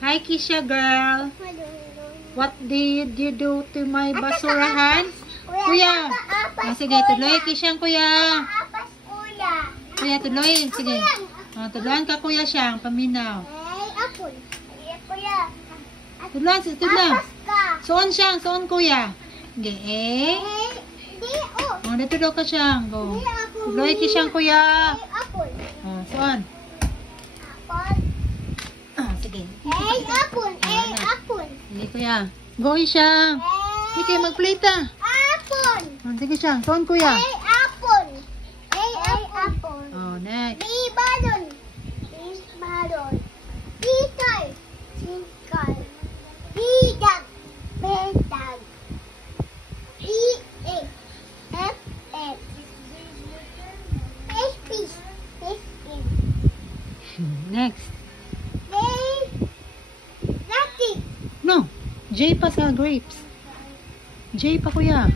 Hi, Kisha girl. What did you do to my basurahan? Kuya. Sige, tuloy, Kisha, kuya. Kuya, tuloy. Sige. Tuluan ka, kuya siyang. Paminaw. Tuloy. Soon siyang. Soon, kuya. Sige, dito daw ka siyang. Go. Tuloy, Kisha, kuya. Soon. Sige. Sige, kuya. Go, Isha. Sige kayo mag-play ta. Sige siya. Soon, kuya. Next. Next. No. J pa sa grapes. J pa, kuya.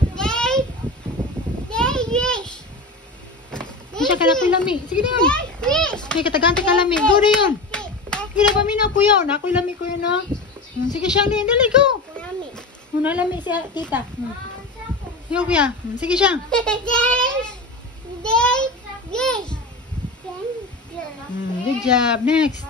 Isa ka na ko lami. Sige na yun. May katagante ka lami. Go na yun. Sige na paminaw, kuya. Na ako lami, kuya, no? Sige siyang din. Dali, go. Muna lami si tita. Yo, kuya. Sige siyang. Good job. Next.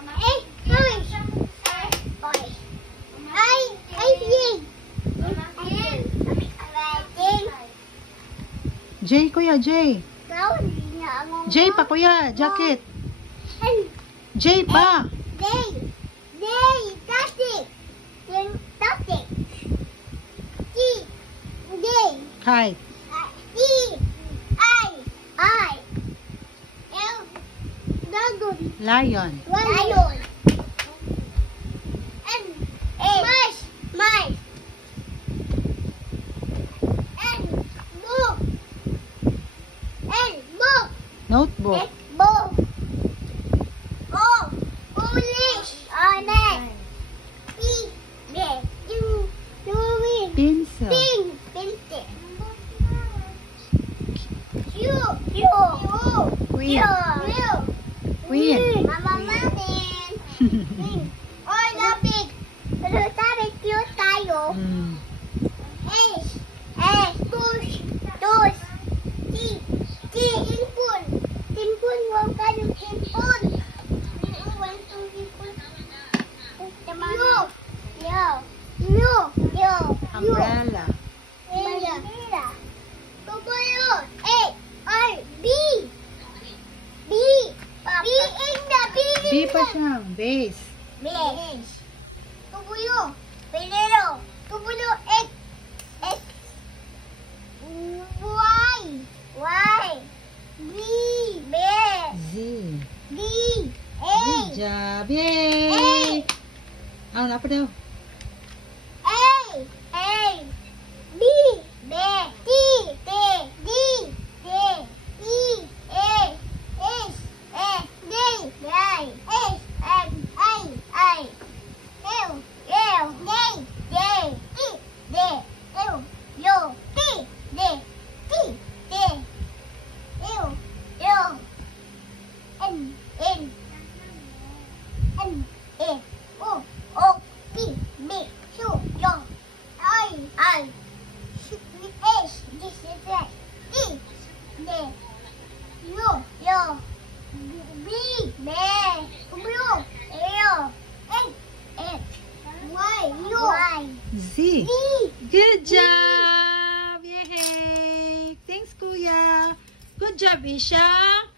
J, kuya, J. J pa, kuya. Jacket. J pa. Kite. Lion. Notebook. Pencil. Queen. Umbrella. B pa siyang. Base. Z. Good job. Yay! Apa daw? Z. Good job! Yay! Thanks, kuya. Good job, Isha.